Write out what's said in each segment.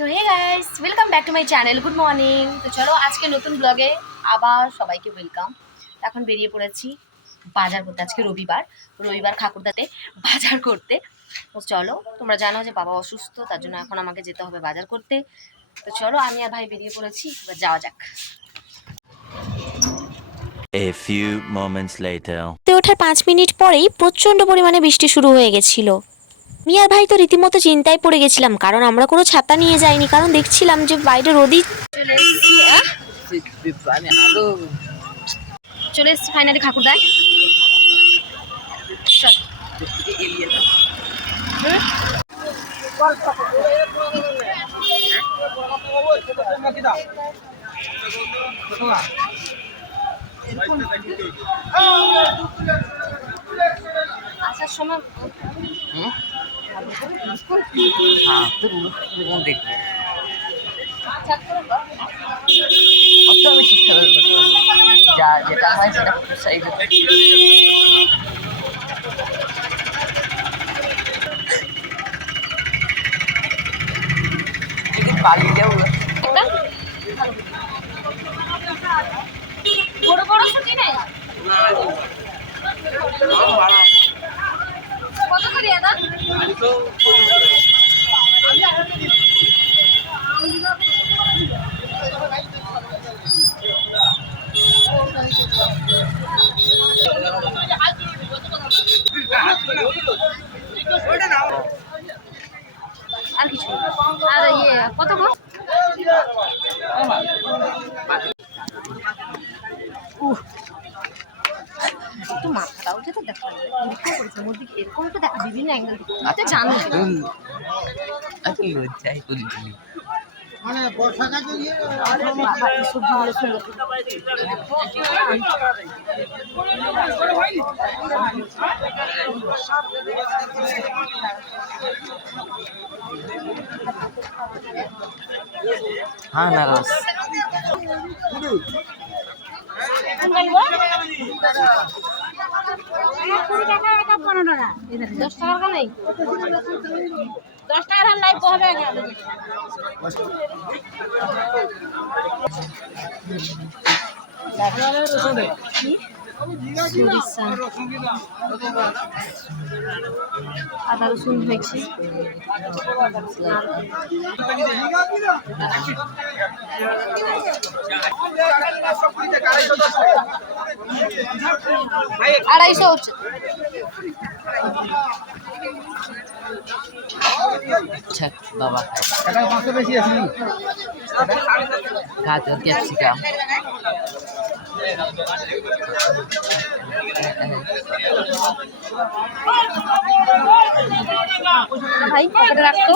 So hey guys, welcome back to my channel. Good morning. তো চলো আজকে নতুন ব্লগে আবার সবাইকে ওয়েলকাম। এখন বেরিয়ে পড়েছি বাজার করতে। আজকে রবিবার ঠাকুরদাতে বাজার করতে। তো চলো, তোমরা জানো যে বাবা অসুস্থ, তার জন্য এখন আমাকে যেতে হবে বাজার করতে। তো চলো, আমি আর ভাই বেরিয়ে পড়েছি, এবার যাওয়া যাক। A few moments later. ওঠার 5 মিনিট পরেই প্রচণ্ড পরিমাণে বৃষ্টি শুরু হয়ে গেছিল। মিয়ার ভাই তো রীতিমতো চিন্তায় পড়ে গেছিলাম, কারণ আমরা কোনো ছাতা নিয়ে যাইনি, কারণ দেখছিলাম যে বাইরে রোদই। চলে এসছি ফাইনালি ঠাকুরদায়। আসার সময় যা যেটা হয় সেটা সাইডে বালিটাও বড় বড় ছুটি নেই। কত করে দাদা? আর কিছু আর ইয়ে কত গো? একটু মাথাটাও যেটা দেখা করেছে মধ্যে এরকম একটু দেখা বিভিন্ন অ্যাঙ্গেল থেকে জানো লজ্জাই করি মানে বর্ষাকাল সবজিগুলো সুন্দর। হ্যাঁ না রস দশ টাকা নেই, 10 টাকার লাইভ হবে। আদা রসুন হয়েছে। আড়াইশো হচ্ছে। বাবা বেশি আছে গাজর ক্যাপসিকাম ভাই পকেটে রাখতো।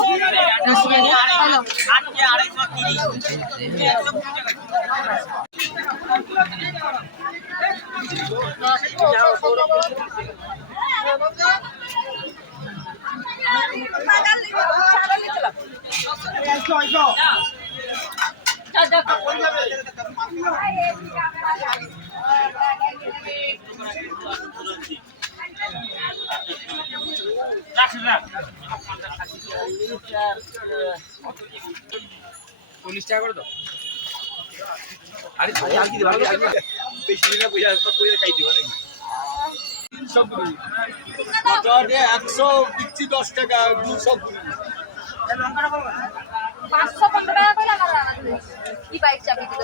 কি বাইক চাবি দিল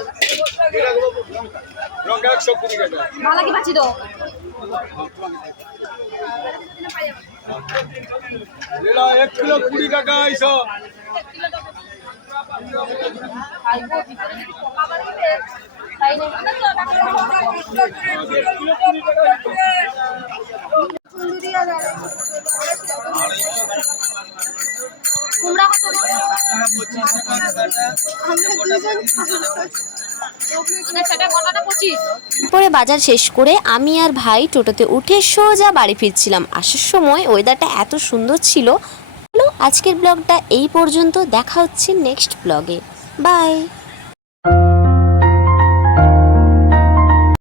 মালা কি বাঁচি দো এক কিলো 20 টাকা আইসো কুমড়া কত? পরে বাজার শেষ করে আমি আর ভাই টোটোতে উঠে সোজা বাড়ি ফিরছিলাম। আসার সময় ওয়েদারটা এত সুন্দর ছিল। আজকের ব্লগটা এই পর্যন্ত, দেখা হচ্ছে নেক্সট ব্লগে। বাই।